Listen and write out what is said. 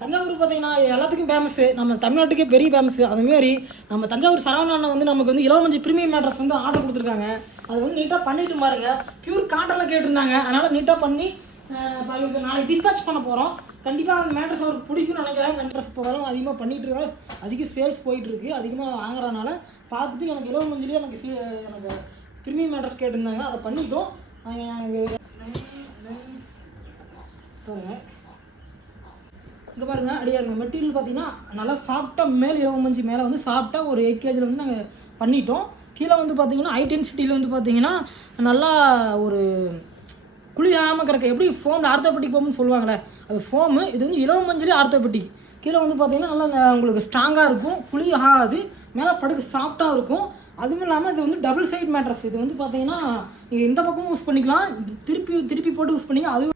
தஞ்சாவூர் பார்த்தீங்கன்னா எல்லாத்துக்கும் ஃபேமஸ்ஸு, நம்ம தமிழ்நாட்டுக்கே பெரிய ஃபேமஸ்ஸு. அதுமாரி நம்ம தஞ்சாவூர் சரவணா வந்து நமக்கு வந்து இலவமஞ்சி ப்ரீமியம் மேட்ரஸ் வந்து ஆர்டர் கொடுத்துருக்காங்க. அது வந்து நீட்டாக பண்ணிட்டு பாருங்க. பியூர் காட்டனில் கேட்டிருந்தாங்க, அதனால் நீட்டாக பண்ணி நாளைக்கு டிஸ்பேச் பண்ண போகிறோம். கண்டிப்பாக அந்த மேட்ரஸ் அவருக்கு பிடிக்கும்னு நினைக்கிறேன். கண்ட்ரஸ் போகிறோம் அதிகமாக பண்ணிகிட்டு இருக்காங்க, அதிக சேல்ஸ் போயிட்டுருக்கு. அதிகமாக வாங்குறதுனால பார்த்துட்டு எனக்கு இலவமஞ்சிலேயே எனக்கு ப்ரீமியம் மேட்ரஸ் கேட்டிருந்தாங்க, அதை பண்ணிட்டோம். இங்கே பாருங்கள் அடியாக இருங்க. மெட்டீரியல் பார்த்தீங்கன்னா நல்லா சாஃப்டாக மேல் இலவமஞ்சி மேலே வந்து சாஃப்டாக ஒரு 8 kg வந்து நாங்கள் பண்ணிட்டோம். கீழே வந்து பார்த்தீங்கன்னா ஹை டென்சிட்டியில் வந்து பார்த்தீங்கன்னா நல்லா ஒரு குளியாமல் கிடக்க எப்படி ஃபோமில் ஆர்த்தோபெட்டிக் ஃபோம்னு சொல்லுவாங்களே, அது ஃபோமு. இது வந்து இலவமஞ்சிலே ஆர்த்தோபெட்டிக். கீழே வந்து பார்த்தீங்கன்னா நல்லா உங்களுக்கு ஸ்ட்ராங்காக இருக்கும், குழி ஆகாது, மேலே படுக்க சாஃப்டாக இருக்கும். அதுவும் இல்லாமல் இது வந்து டபுள் சைட் மேட்ரஸ். இது வந்து பார்த்தீங்கன்னா நீங்கள் இந்த பக்கமும் யூஸ் பண்ணிக்கலாம், திருப்பி போட்டு யூஸ் பண்ணிக்கலாம். அது